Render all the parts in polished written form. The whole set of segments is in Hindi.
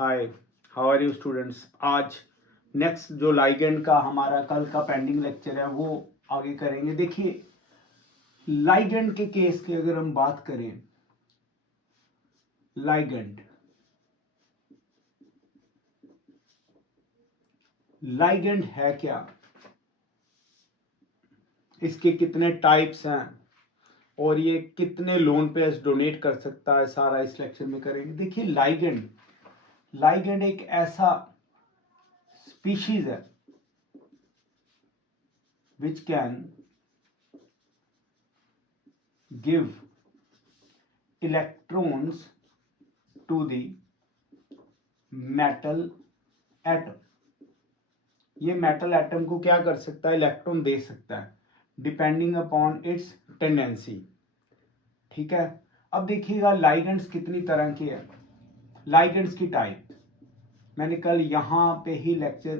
Hi, how are you students. आज नेक्स्ट जो लाइगेंड का हमारा कल का पेंडिंग लेक्चर है वो आगे करेंगे। देखिए, लाइगेंड के केस की अगर हम बात करें, लाइगेंड लाइगेंड है क्या, इसके कितने टाइप्स हैं और ये कितने लोन पे डोनेट कर सकता है, सारा इस लेक्चर में करेंगे। देखिए, लाइगेंड एक ऐसा स्पीशीज है which can give electrons to the metal atom। ये मेटल एटम को क्या कर सकता है, इलेक्ट्रॉन दे सकता है, डिपेंडिंग अपॉन इट्स टेंडेंसी। ठीक है, अब देखिएगा लाइगेंड्स कितनी तरह के हैं। लाइगेंड्स की टाइप मैंने कल यहां पे ही लेक्चर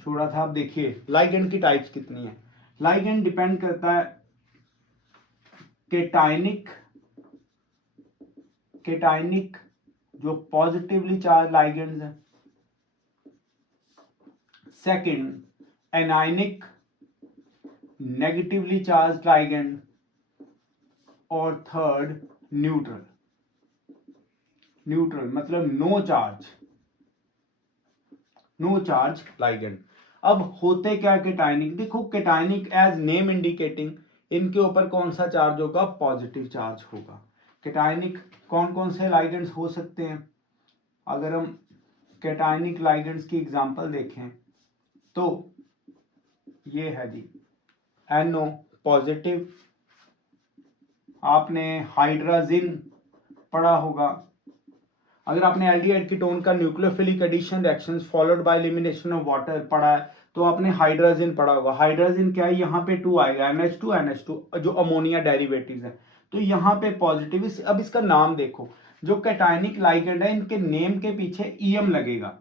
छोड़ा था। अब देखिए लाइगेंड की टाइप्स कितनी है। लाइगेंड डिपेंड करता है केटाइनिक जो पॉजिटिवली चार्ज लाइगेंड्स है, second anionic negatively charge ligand, और थर्ड न्यूट्रल मतलब नो चार्ज लाइगेंड। अब होते क्या केटाइनिक, देखो केटाइनिक एज नेम इंडिकेटिंग, इनके ऊपर कौन सा चार्ज होगा, पॉजिटिव चार्ज होगा। केटाइनिक कौन कौन से लाइगेंड्स हो सकते हैं, अगर हम केटाइनिक लाइगेंड्स की एग्जांपल देखें तो ये है जी NO पॉजिटिव, आपने हाइड्रोजन पढ़ा होगा। अगर आपने एल्डिहाइड कीटोन का nucleophilic addition reactions followed by elimination of water पढ़ा है तो आपने हाइड्रोजन पढ़ा होगा। हाइड्रोजन क्या है, यहाँ पे 2 आएगा, NH2 जो अमोनिया डेरिवेटिव्स है, तो यहाँ पे पॉजिटिव। अब इसका नाम देखो, जो कैटायनिक लाइगेंड है इनके नेम के पीछे EM लगेगा,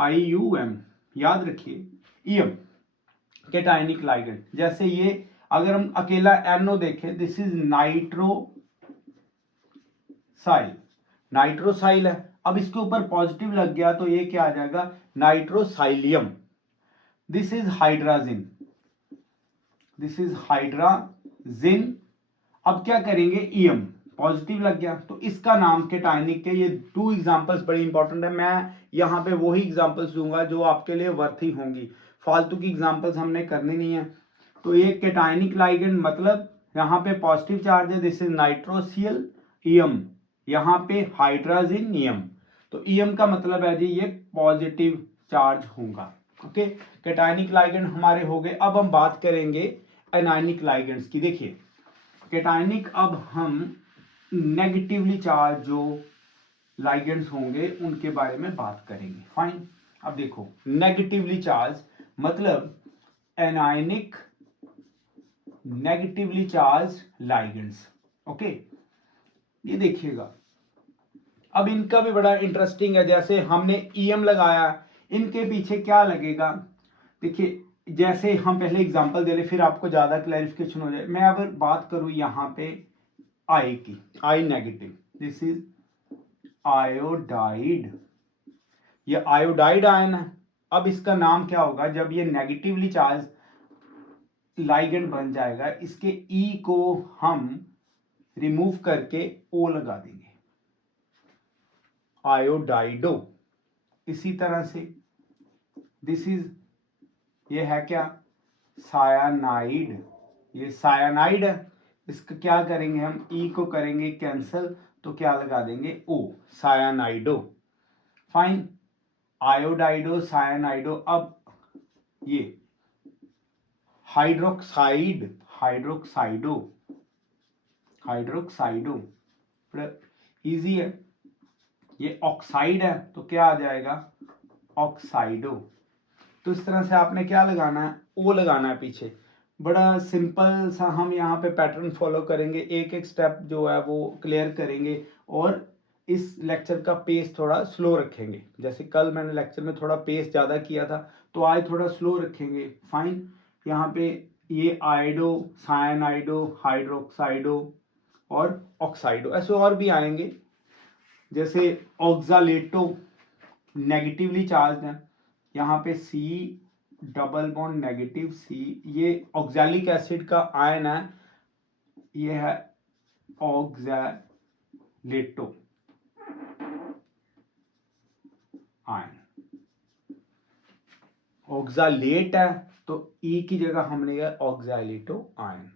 IUM, याद रखिए EM कैटायनिक लाइगेंड। जैसे ये अगर हम अकेला NO देखें, दिस इज नाइट्रोसाइल है। अब इसके ऊपर पॉजिटिव लग गया तो ये क्या आ जाएगा, नाइट्रोसाइलियम। दिस इज हाइड्राजिन, अब क्या करेंगे, EM पॉजिटिव लग गया तो इसका नाम केटायनिक के, ये 2 एग्जांपल्स बड़ी इंपॉर्टेंट है। मैं यहां पे वही एग्जांपल्स दूंगा जो आपके लिए वर्थी होंगी, फालतू की एग्जांपल्स हमने करनी नहीं है। तो ये केटायनिक लाइगेंड मतलब यहाँ पे पॉजिटिव चार्ज है, दिस इज नाइट्रोसियल EM, यहाँ पे हाइड्रोजन EM, तो EM का मतलब है जी ये पॉजिटिव चार्ज होगा। ओके, कैटायनिक लाइगेंड हमारे हो गए। अब हम बात करेंगे एनायनिक लाइगेंड्स की। देखिए कैटायनिक, अब हम नेगेटिवली चार्ज जो लाइगेंड्स होंगे उनके बारे में बात करेंगे। फाइन, अब देखो नेगेटिवली चार्ज मतलब anionic negatively charge ligands. Okay, ये देखिएगा अब इनका भी बड़ा इंटरेस्टिंग है। जैसे हमने EM लगाया, इनके पीछे क्या लगेगा, देखिए जैसे हम पहले एग्जांपल दे ले फिर आपको ज्यादा क्लैरिफिकेशन हो जाए। मैं अगर बात करूं यहाँ पे I की, I negative, this is iodide, ये आयोडाइड आयन है। अब इसका नाम क्या होगा, जब ये नेगेटिवली चार्ज लाइगेंड बन जाएगा, इसके E को हम रिमूव करके O लगा देंगे, आयोडाइडो। इसी तरह से दिस इज, ये है क्या, सायानाइड, ये सायानाइड है। इसका क्या करेंगे हम, E को करेंगे कैंसिल तो क्या लगा देंगे O, सायानाइडो। फाइन, आयोडाइडो सायानाइडो। अब ये हाइड्रोक्साइड, हाइड्रोक्साइडो इजी है। ये ऑक्साइड है तो क्या आ जाएगा, ऑक्साइडो। तो इस तरह से आपने क्या लगाना है, O लगाना है पीछे। बड़ा सिंपल सा हम यहाँ पे पैटर्न फॉलो करेंगे, एक एक स्टेप जो है वो क्लियर करेंगे और इस लेक्चर का पेस थोड़ा स्लो रखेंगे। जैसे कल मैंने लेक्चर में थोड़ा पेस ज़्यादा किया था तो आज थोड़ा स्लो रखेंगे। फाइन, यहाँ पे ये आइडो, सायनाइडो, हाइड्रोक्साइडो और ऑक्साइडो, ऐसे और भी आएंगे। जैसे ऑक्सालेटो नेगेटिवली चार्ज है, यहाँ पे C double bond negative C, ये ऑक्सैलिक एसिड का आयन है, ये है ऑक्सालेटो आयन। ऑक्सालेट है तो E की जगह हमने लिया ऑक्सालेटो आयन।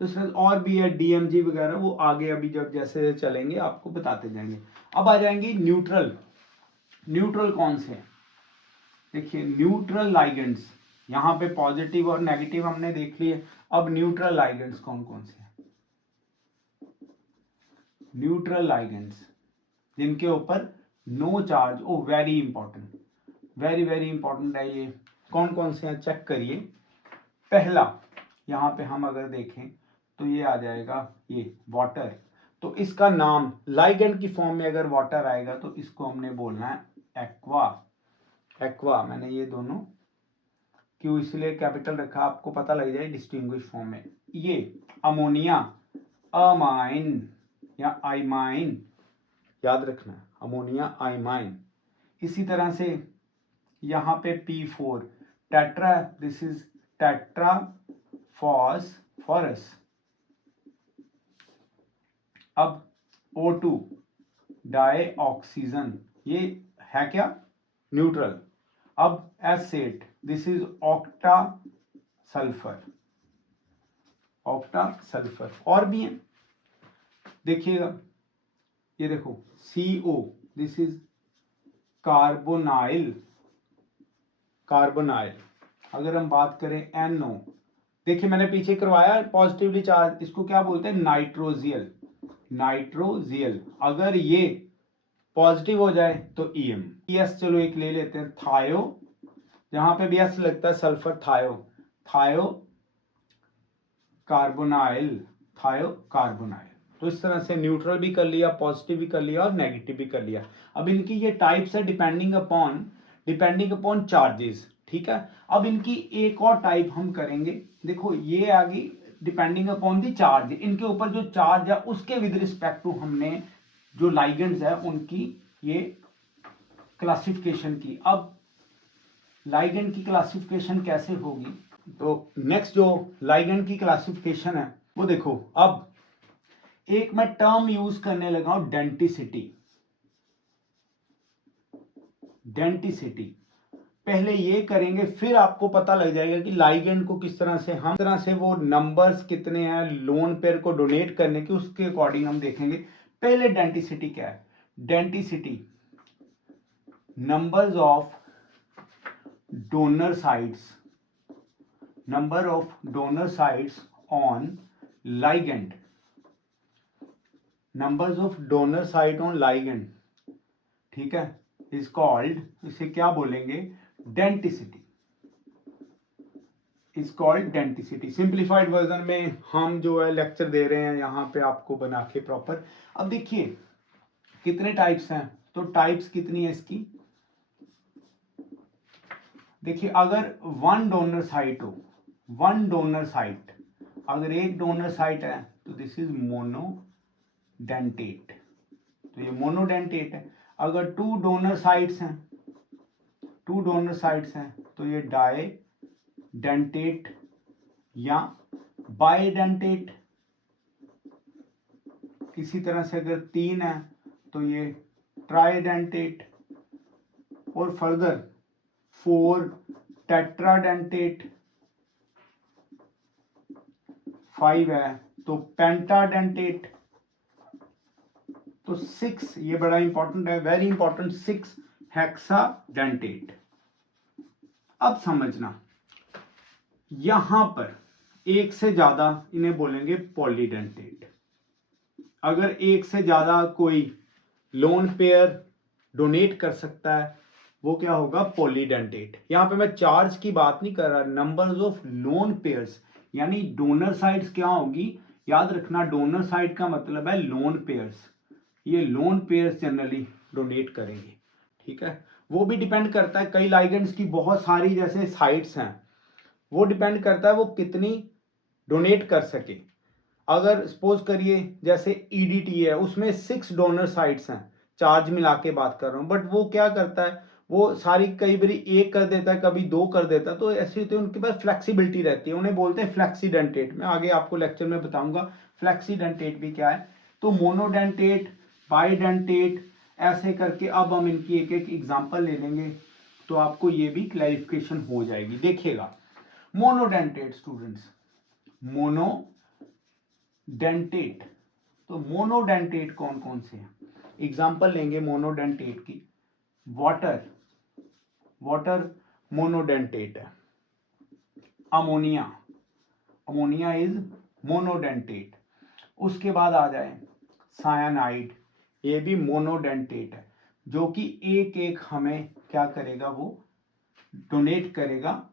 तो इस तरह और भी है DMG वगैरह, वो आगे अभी जब जैसे चलेंगे आपको बताते जाएंगे। अब आ जाएंगे न्यूट्रल। न्यूट्रल कौन से हैं? देखिए न्यूट्रल लाइगेंड्स, यहाँ पे पॉजिटिव और नेगेटिव हमने देख लिए। अब न्यूट्रल लाइगेंड्स कौन कौन से हैं? न्यूट्रल लाइगेंड्स जिनके ऊपर no charge, oh very important, very very important है ये। कौन कौन से हैं चेक करिए। पहला यहाँ पे हम अगर देखें तो ये आ जाएगा ये वाटर। तो इसका नाम लाइगेंड की फॉर्म में अगर वाटर आएगा तो इसको हमने बोलना है एक्वा। एक्वा, मैंने ये दोनों क्यों इसलिए कैपिटल रखा, आपको पता लग जाए डिस्टिंग्विश फॉर्म में। ये अमोनिया, अमाइन या आइमाइन, याद रखना अमोनिया आइमाइन। इसी तरह से यहाँ पे P4 tetra, this is tetra phosphorus. अब O2 डाई ऑक्सीजन, ये है क्या न्यूट्रल। अब S8 this is octa sulphur, octa sulphur. और भी हैं देखिएगा, ये देखो CO this is carbonyl, carbonyl. अगर हम बात करें NO, देखिए मैंने पीछे करवाया पॉजिटिवली चार्ज, इसको क्या बोलते हैं नाइट्रोजियल, नाइट्रोजियल। अगर ये पॉजिटिव हो जाए तो EM। ES चलो एक ले लेते हैं, थायो, जहां पे भी S लगता है सल्फर, थायो, थायो कार्बोनाइल, थायो कार्बोनाइल। तो इस तरह से न्यूट्रल भी कर लिया, पॉजिटिव भी कर लिया और नेगेटिव भी कर लिया। अब इनकी ये टाइप्स है डिपेंडिंग अपॉन चार्जेस, ठीक है। अब इनकी एक और टाइप हम करेंगे, देखो ये आ गई डिपेंडिंग अपॉन दी चार्ज, इनके ऊपर जो चार्ज है उसके विद रिस्पेक्ट टू हमने जो लाइगेंड्स है उनकी ये क्लासिफिकेशन की। अब लाइगेंड की क्लासिफिकेशन कैसे होगी, तो नेक्स्ट जो लाइगेंड की क्लासिफिकेशन है वो देखो। अब एक मैं टर्म यूज करने लगा हूं डेंटिसिटी, डेंटिसिटी पहले ये करेंगे, फिर आपको पता लग जाएगा कि लाइगेंड को किस तरह से हम तरह से वो नंबर्स कितने हैं लोन पेयर को डोनेट करने के, उसके अकॉर्डिंग हम देखेंगे। पहले डेंटिसिटी क्या है? Denticity numbers of donor sites, number of donor sites on ligand, numbers of donor site on ligand, ठीक है, is called, इसे क्या बोलेंगे denticity, is called denticity. Simplified version में हम जो है लेक्चर दे रहे हैं यहाँ पे आपको बना के प्रॉपर। अब देखिए कितने टाइप्स हैं, तो टाइप्स कितनी है इसकी, देखिए अगर वन डोनर साइट हो, वन डोनर साइट, अगर एक डोनर साइट है तो दिस इज मोनोडेंटेट, तो ये मोनोडेंटेट है। अगर टू डोनर साइट्स हैं, टू डोनर साइट्स हैं तो ये डाइडेंटेट या बाइडेंटेट। इसी तरह से अगर तीन है तो ये ट्राइडेंटेट, और फर्दर 4 टेट्राडेंटेट, 5 है तो पेंटाडेंटेट, तो 6, ये बड़ा इंपॉर्टेंट है, वेरी इंपॉर्टेंट, 6 हेक्साडेंटेट। अब समझना यहां पर एक से ज्यादा इन्हें बोलेंगे पॉलीडेंटेट। अगर एक से ज्यादा कोई लोन पेयर डोनेट कर सकता है वो क्या होगा पॉलीडेंटेट। यहां पे मैं चार्ज की बात नहीं कर रहा, नंबर्स ऑफ लोन पेयर्स, यानी डोनर साइट्स क्या होगी, याद रखना डोनर साइट का मतलब है लोन पेयर्स, ये लोन पेयर्स जनरली डोनेट करेंगे, ठीक है। वो भी डिपेंड करता है, कई लाइगेंड्स की बहुत सारी जैसे साइट्स हैं, वो डिपेंड करता है वो कितनी डोनेट कर सके। अगर सपोज करिए जैसे EDT है उसमें 6 डोनर साइट्स हैं, चार्ज मिला के बात कर रहा हूँ, बट वो क्या करता है, वो सारी कई बार एक कर देता है, कभी दो कर देता है, तो ऐसे होते हैं उनके पास फ्लेक्सिबिलिटी रहती है, उन्हें बोलते हैं फ्लेक्सीडेंटेट। मैं आगे आपको लेक्चर में बताऊंगा फ्लेक्सीडेंटेट भी क्या है। तो मोनोडेंटेट, बाइडेंटेट, ऐसे करके अब हम इनकी एक एक एग्जांपल ले लेंगे, तो आपको ये भी क्लैरिफिकेशन हो जाएगी। देखिएगा मोनोडेंटेट स्टूडेंट्स, मोनोडेंटेट, तो मोनोडेंटेट कौन कौन से हैं, एग्जांपल लेंगे मोनोडेंटेट की। वाटर, वाटर मोनोडेंटेट है। Ammonia, ammonia is monodentate. उसके बाद आ जाए सायानाइड, ये भी मोनोडेंटेट है, जो कि एक एक हमें क्या करेगा, वो डोनेट करेगा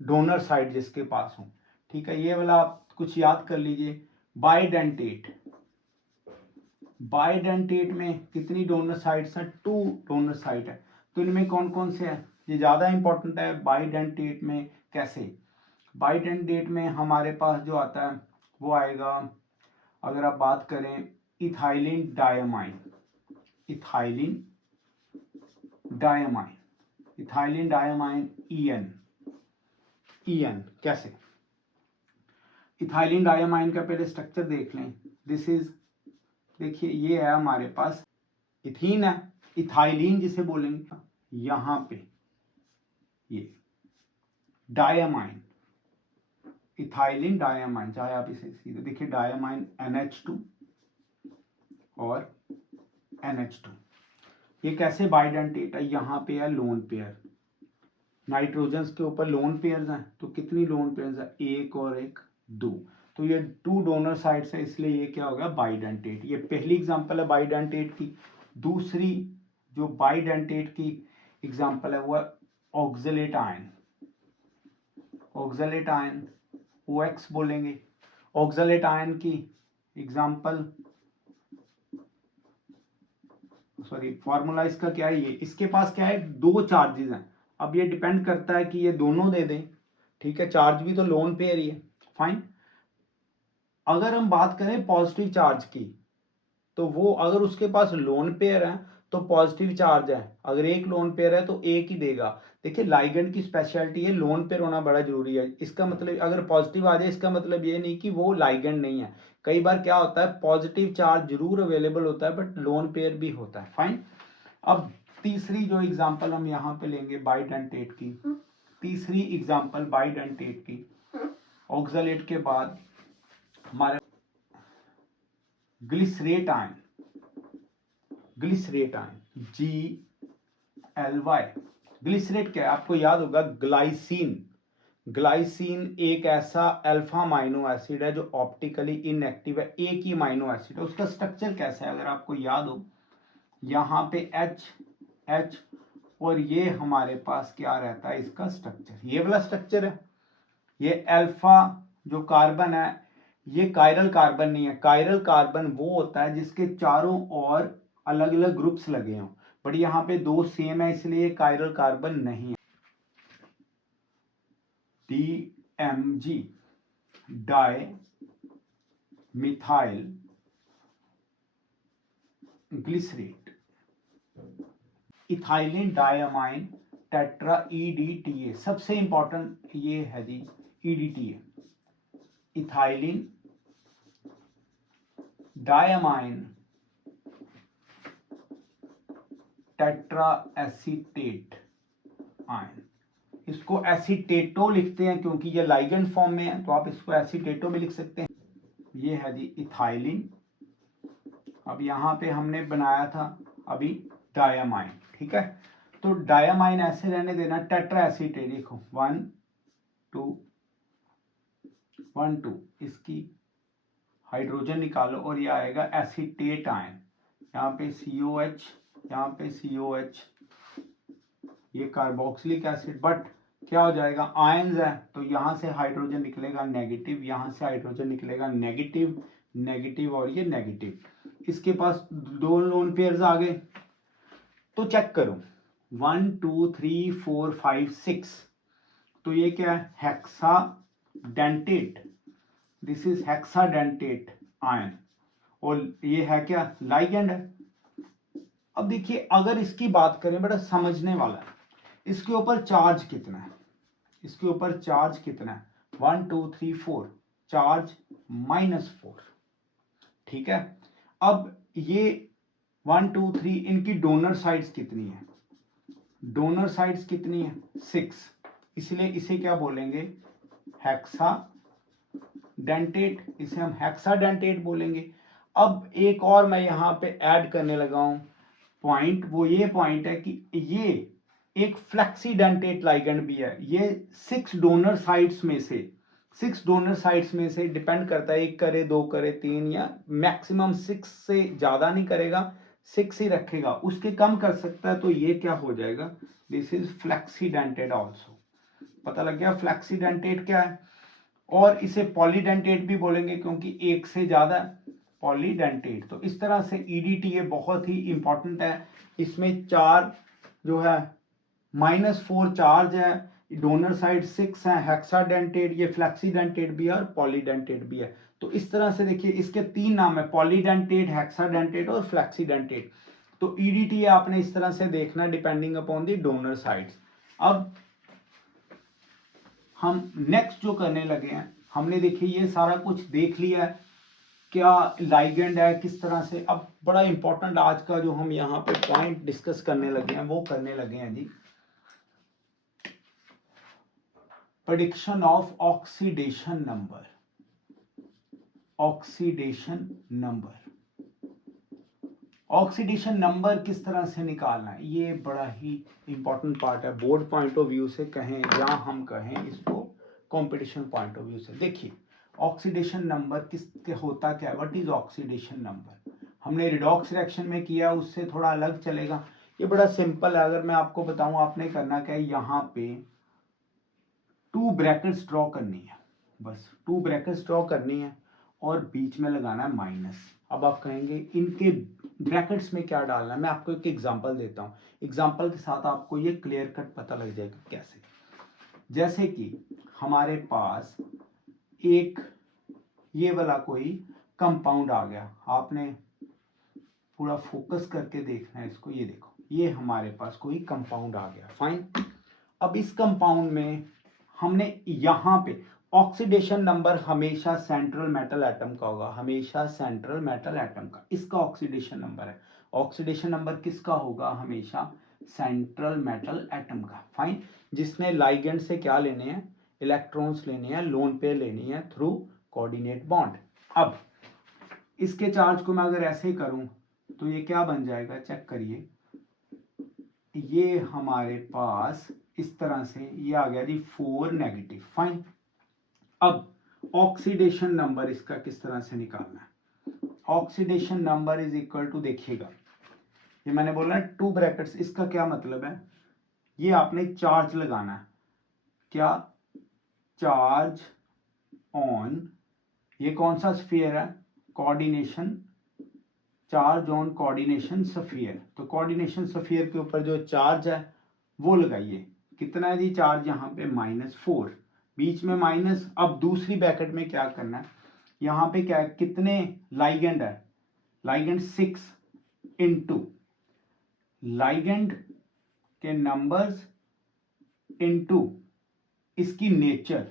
डोनर साइड जिसके पास हो। ठीक है, ये वाला आप कुछ याद कर लीजिए। बाइडेंटेट, बाइडेंटेट में कितनी डोनर साइड्स हैं, 2 डोनर साइड है। तो इनमें कौन कौन से हैं, ये ज्यादा इंपॉर्टेंट है। बाइडेंटेट में कैसे, बाइडेंटेट में हमारे पास जो आता है वो आएगा, अगर आप बात करें ethylene diamine, ethylene diamine, ethylene diamine EN, EN कैसे, इथाइलिन डायमाइन का पहले स्ट्रक्चर देख लें। दिस इज, देखिए ये है हमारे पास इथीन है, इथाइलिन जिसे बोलेंगे, यहां पे ये डायमाइन, इथाइलिन डायमाइन, चाहे आप इसे सीधे देखिए डायमाइन NH2 और NH2, ये कैसे बाइडेंटेट है, यहां पे है लोन पेयर, नाइट्रोजन के ऊपर लोन पेयर्स हैं, तो कितनी लोन पेयर्स है, एक और एक, 2, तो ये 2 डोनर साइड्स है, इसलिए ये क्या होगा बाइडेंटेट। ये पहली एग्जांपल है बाइडेंटेट की। दूसरी जो बाइडेंटेट की एग्जांपल है वो है oxalate ion, oxalate ion OX बोलेंगे। ऑक्सलेट आयन की एग्जांपल, सॉरी फॉर्मूला इसका क्या है, ये इसके पास क्या है, 2 चार्जेस हैं। अब ये डिपेंड करता है कि ये दोनों दे दें, ठीक है, चार्ज भी तो लोन पेयर ही है, फाइन। अगर हम बात करें पॉजिटिव चार्ज की, तो वो अगर उसके पास लोन पेयर है तो पॉजिटिव चार्ज है, अगर एक लोन पेयर है तो एक ही देगा। देखिए लाइगेंड की स्पेशलिटी है लोन पेयर होना बड़ा जरूरी है, इसका मतलब अगर पॉजिटिव आ जाए इसका मतलब ये नहीं कि वो लाइगेंड नहीं है। कई बार क्या होता है पॉजिटिव चार्ज जरूर अवेलेबल होता है बट लोन पेयर भी होता है, फाइन। अब तीसरी जो एग्जांपल हम यहाँ पे लेंगे बाइडेंटेट की, तीसरी एग्जांपल बाइडेंटेट की, ऑक्सलेट के बाद हमारे glycerate ion, glycerate ion GLY, glycerate क्या है आपको याद होगा, ग्लाइसिन, ग्लाइसिन एक ऐसा अल्फा अमाइनो एसिड है जो ऑप्टिकली इनएक्टिव है, एक ही अमाइनो एसिड है। उसका स्ट्रक्चर कैसा है अगर आपको याद हो, यहाँ पे H और ये हमारे पास क्या रहता है इसका स्ट्रक्चर, ये वाला स्ट्रक्चर है। ये अल्फा जो कार्बन है ये कायरल कार्बन नहीं है, कायरल कार्बन वो होता है जिसके चारों ओर अलग अलग ग्रुप्स लगे हों, बट यहाँ पे 2 सेम है इसलिए कायरल कार्बन नहीं है। DMG di methyl glycerate, ethylene diamine tetra EDTA, सबसे इंपॉर्टेंट ये है जी EDTA, ethylene diamine tetra acetate ion, इसको एसीटेटो लिखते हैं क्योंकि ये लाइगेंड फॉर्म में है, तो आप इसको एसीटेटो भी लिख सकते हैं। ये है जी इथाइलिन, अब यहाँ पे हमने बनाया था अभी डायमाइन, ठीक है, तो डायमाइन ऐसे रहने देना, टेट्रा एसीटेट देखो 1 2 1 2, इसकी हाइड्रोजन निकालो और ये आएगा एसीटेट आयन, यहाँ पे COH, यहाँ पे COH, ये कार्बोक्सिलिक एसिड, बट क्या हो जाएगा आयंस है तो यहां से हाइड्रोजन निकलेगा नेगेटिव, यहां से हाइड्रोजन निकलेगा नेगेटिव, नेगेटिव और ये नेगेटिव, इसके पास 2 लोन पेयर्स आ गए। तो चेक करो 1 2 3 4 5 6, तो ये क्या है hexa dentate, this is hexa dentate ion, और ये है क्या लाइगेंड है, अब देखिए अगर इसकी बात करें, बड़ा समझने वाला है, इसके ऊपर चार्ज कितना है, इसके ऊपर चार्ज कितना है, 1 2 3 4, चार्ज -4, ठीक है। अब ये 1 2 3, इनकी डोनर साइड्स कितनी है, डोनर साइड्स कितनी है 6, इसलिए इसे क्या बोलेंगे, हेक्सा डेंटेट, इसे हम हेक्सा डेंटेट बोलेंगे। अब एक और मैं यहां पे ऐड करने लगा हूं पॉइंट, वो ये पॉइंट है कि ये एक फ्लेक्सीडेंटेट लाइगेंड भी है। ये 6 डोनर साइट्स में से, 6 डोनर साइट्स में से डिपेंड करता है, एक करे, दो करे, तीन, या मैक्सिमम 6 से ज्यादा नहीं करेगा, 6 ही रखेगा, उसके कम कर सकता है, तो ये क्या हो जाएगा, दिस इज फ्लेक्सीडेंटेट आल्सो। पता लग गया फ्लेक्सीडेंटेट क्या है। और इसे पॉलीडेंटेट भी बोलेंगे क्योंकि एक से ज्यादा पॉलीडेंटेट। तो इस तरह से ईडीटी ये बहुत ही इंपॉर्टेंट है। इसमें चार जो है -4 चार्ज है, डोनर साइड 6 है, हेक्साडेंटेट, ये फ्लेक्सीडेंटेट भी है और पॉलीडेंटेट भी है। तो इस तरह से देखिए इसके 3 नाम है, पॉलीडेंटेट, हेक्साडेंटेट और फ्लेक्सीडेंटेट। तो ईडीटी आपने इस तरह से देखना depending upon the donor sides. अब हम नेक्स्ट जो करने लगे हैं, हमने देखिए ये सारा कुछ देख लिया है, क्या लाइगेंड है किस तरह से। अब बड़ा इंपॉर्टेंट आज का जो हम यहाँ पे पॉइंट डिस्कस करने लगे हैं वो करने लगे हैं जी, prediction of oxidation number. Oxidation number, oxidation number किस तरह से निकालना है, ये बड़ा ही इंपॉर्टेंट पार्ट है बोर्ड पॉइंट ऑफ व्यू से कहें या हम कहें इसको कंपटीशन पॉइंट ऑफ व्यू से। देखिए ऑक्सीडेशन नंबर किस होता क्या है, व्हाट इज ऑक्सीडेशन नंबर। हमने रिडॉक्स रिएक्शन में किया, उससे थोड़ा अलग चलेगा। ये बड़ा सिंपल है, अगर मैं आपको बताऊं आपने करना क्या है, यहाँ पे 2 ब्रैकेट्स ड्रॉ करनी है, बस 2 ब्रैकेट्स ड्रॉ करनी है और बीच में लगाना है माइनस। अब आप कहेंगे इनके ब्रैकेट्स में क्या डालना है, मैं आपको एक एग्जांपल देता हूं, एग्जांपल के साथ आपको ये क्लियर कट पता लग जाएगा कैसे। जैसे कि हमारे पास एक ये वाला कोई कंपाउंड आ गया, आपने पूरा फोकस करके देखना है इसको, ये देखो ये हमारे पास कोई कंपाउंड आ गया, फाइन। अब इस कंपाउंड में हमने यहां पे ऑक्सीडेशन नंबर हमेशा सेंट्रल मेटल एटम का होगा, हमेशा सेंट्रल मेटल एटम का इसका ऑक्सीडेशन नंबर है। ऑक्सीडेशन नंबर किसका होगा, हमेशा सेंट्रल मेटल एटम का, फाइन। जिसने लाइगेंड से क्या लेने हैं, इलेक्ट्रॉन्स लेने हैं, लोन पेयर लेनी है थ्रू कोऑर्डिनेट बॉन्ड। अब इसके चार्ज को मैं अगर ऐसे करूं तो ये क्या बन जाएगा, चेक करिए, ये हमारे पास इस तरह से ये आ गया जी 4 नेगेटिव, फाइन। अब ऑक्सीडेशन नंबर इसका किस तरह से निकालना है, oxidation number is equal to, देखिएगा ये मैंने बोला 2 ब्रैकेट्स, इसका क्या मतलब है, ये आपने चार्ज लगाना है, क्या, चार्ज ऑन, ये कौन सा स्फीयर है, coordination, charge on coordination sphere. तो कोऑर्डिनेशन स्फीयर के ऊपर जो चार्ज है वो लगाइए, कितना है जी चार्ज यहाँ पे -4, बीच में माइनस। अब दूसरी ब्रैकेट में क्या करना है, यहाँ पे क्या है, कितने लाइगेंड है, लाइगेंड 6 इंटू लाइगेंड के नंबर्स इंटू इसकी नेचर,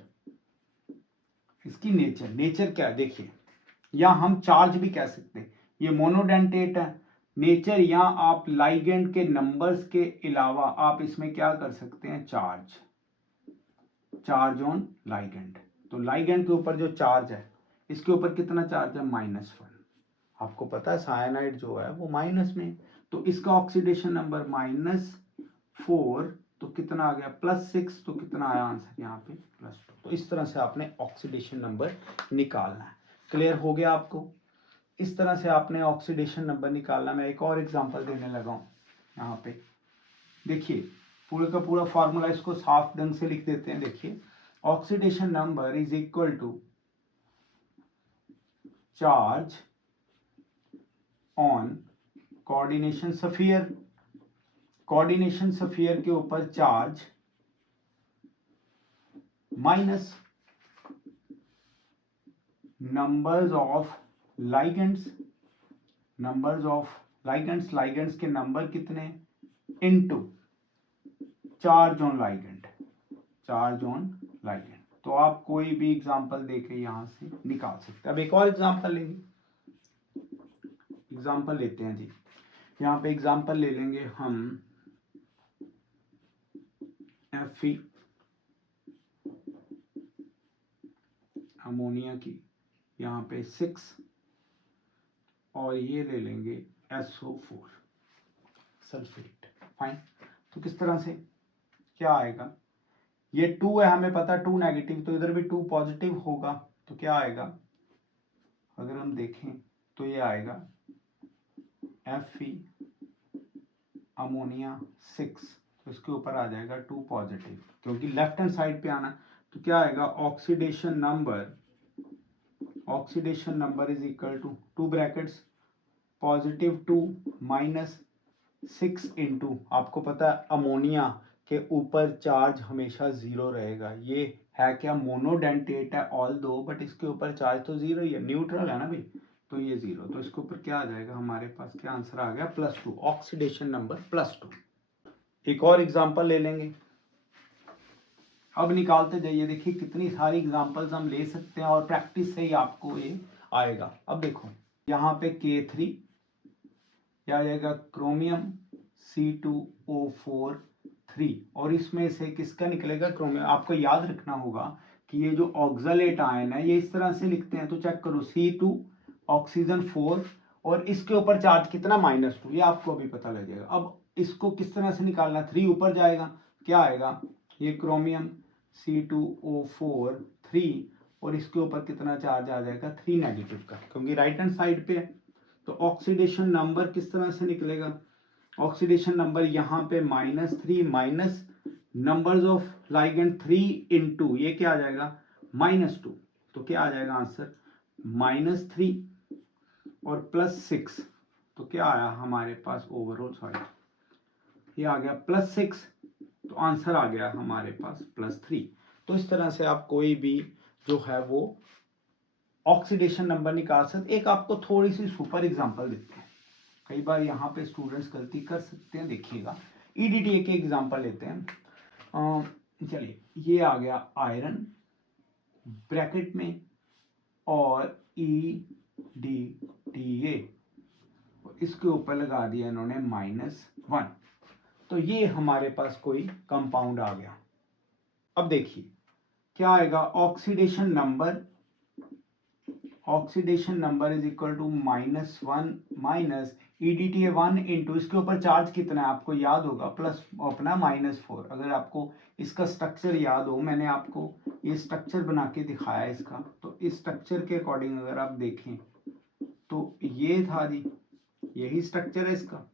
इसकी नेचर, नेचर क्या है देखिए, या हम चार्ज भी कह सकते हैं, ये मोनोडेंटेट है, नेचर, या आप लाइगेंड के नंबर्स के अलावा आप इसमें क्या कर सकते हैं, चार्ज, चार्ज ऑन लाइगेंड। तो लाइगेंड के ऊपर जो चार्ज है, इसके ऊपर कितना चार्ज है, -1। आपको पता है साइनाइड जो है वो माइनस में, तो इसका ऑक्सीडेशन नंबर -4, तो कितना आ गया +6, तो कितना आया आंसर यहाँ पे +2। तो इस तरह से आपने ऑक्सीडेशन नंबर निकालना है। क्लियर हो गया आपको, इस तरह से आपने ऑक्सीडेशन नंबर निकालना। मैं एक और एग्जांपल देने लगा हूँ यहाँ पे, देखिए पूरे का पूरा फॉर्मूला इसको साफ ढंग से लिख देते हैं। देखिए oxidation number is equal to charge on coordination sphere, coordination sphere के ऊपर charge minus numbers of ligands, numbers of ligands के नंबर कितने इनटू चार्ज ऑन लाइगेंड, तो आप कोई भी एग्जांपल देके यहां से निकाल सकते हैं। अब एक और एग्जांपल लेंगे, एग्जांपल लेते हैं जी। यहाँ पे एग्जांपल ले लेंगे हम Fe अमोनिया की, यहाँ पे 6 और ये ले लेंगे SO4 सल्फेट। फाइन, तो किस तरह से क्या आएगा, ये 2 है हमें पता, 2 नेगेटिव, तो इधर भी 2 पॉजिटिव होगा, तो क्या आएगा, अगर हम देखें तो ये आएगा Fe अमोनिया 6, तो इसके ऊपर आ जाएगा 2 पॉजिटिव, क्योंकि लेफ्ट हैंड साइड पे आना, तो क्या आएगा oxidation number is equal to 2 brackets +2 -6 into, आपको पता है अमोनिया के ऊपर चार्ज हमेशा 0 रहेगा, ये है क्या मोनोडेंटेट है ऑल दो, बट इसके ऊपर चार्ज तो 0 ही है, न्यूट्रल है ना भाई, तो ये 0, तो इसके ऊपर क्या आ जाएगा हमारे पास, क्या आंसर आ गया +2, ऑक्सीडेशन नंबर +2। एक और एग्जांपल ले लेंगे, अब निकालते जाइए, देखिए कितनी सारी एग्जांपल्स हम ले सकते हैं और प्रैक्टिस से ही आपको ये आएगा। अब देखो यहाँ पे K3 क्या आ जाएगा, क्रोमियम C2O4 3, और इसमें से किसका निकलेगा, क्रोमियम। आपको याद रखना होगा कि ये जो ऑक्सलेट आयन है ये इस तरह से लिखते हैं, तो चेक करो C2 ऑक्सीजन 4 और इसके ऊपर चार्ज कितना -2, ये आपको अभी पता लग जाएगा। अब इसको किस तरह से निकालना, 3 ऊपर जाएगा, क्या आएगा, ये क्रोमियम C2O4 3 और इसके ऊपर कितना चार्ज आ जाएगा 3 नेगेटिव का, क्योंकि राइट हैंड साइड पे है, तो ऑक्सीडेशन नंबर किस तरह से निकलेगा, ऑक्सीडेशन नंबर यहाँ पे -3 minus numbers of ligand 3 into ये क्या आ जाएगा -2, तो क्या आ जाएगा आंसर -3 और +6, तो क्या आया हमारे पास ओवरऑल, सॉरी ये आ गया +6, तो आंसर आ गया हमारे पास +3। तो इस तरह से आप कोई भी जो है वो ऑक्सीडेशन नंबर निकाल सकते। एक आपको थोड़ी सी सुपर एग्जांपल देते हैं, कई बार यहाँ पे स्टूडेंट्स गलती कर सकते हैं, देखिएगा EDTA के एग्जांपल लेते हैं। चलिए ये आ गया आयरन ब्रैकेट में और EDTA, इसके ऊपर लगा दिया इन्होंने -1, तो ये हमारे पास कोई कंपाउंड आ गया। अब देखिए क्या आएगा, oxidation number is equal to -1 minus EDTA 1 into इसके ऊपर चार्ज कितना है आपको याद होगा, प्लस अपना -4। अगर आपको इसका स्ट्रक्चर याद हो, मैंने आपको ये स्ट्रक्चर बना के दिखाया इसका, तो इस स्ट्रक्चर के अकॉर्डिंग अगर आप देखें तो ये था जी, यही स्ट्रक्चर है इसका,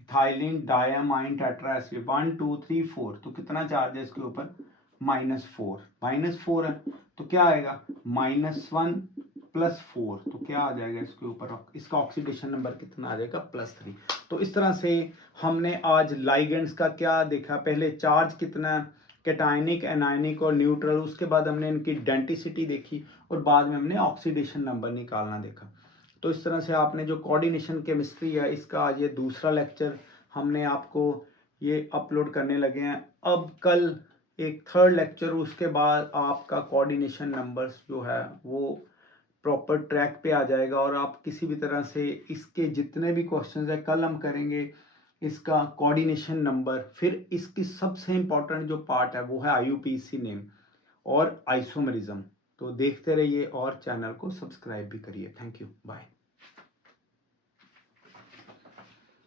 इथाइलिन डायमाइन टेट्राएसिड 1 2 3 4, तो कितना चार्ज है इसके ऊपर -4 है, तो क्या आएगा -1 +4, तो क्या आ जाएगा इसके ऊपर, इसका ऑक्सीडेशन नंबर कितना आ जाएगा +3। तो इस तरह से हमने आज लाइगेंड्स का क्या देखा, पहले चार्ज कितना, कैटायनिक, एनायनिक और न्यूट्रल, उसके बाद हमने इनकी डेंसिटी देखी और बाद में हमने ऑक्सीडेशन नंबर निकालना देखा। तो इस तरह से आपने जो कोऑर्डिनेशन केमिस्ट्री है इसका आज ये दूसरा लेक्चर हमने आपको ये अपलोड करने लगे हैं। अब कल एक थर्ड लेक्चर, उसके बाद आपका कोऑर्डिनेशन नंबर्स जो है वो प्रॉपर ट्रैक पे आ जाएगा और आप किसी भी तरह से इसके जितने भी क्वेश्चंस है कल हम करेंगे इसका कोऑर्डिनेशन नंबर। फिर इसकी सबसे इंपॉर्टेंट जो पार्ट है वो है IUPAC नेम और आइसोमरिज्म। तो देखते रहिए और चैनल को सब्सक्राइब भी करिए। Thank you, bye.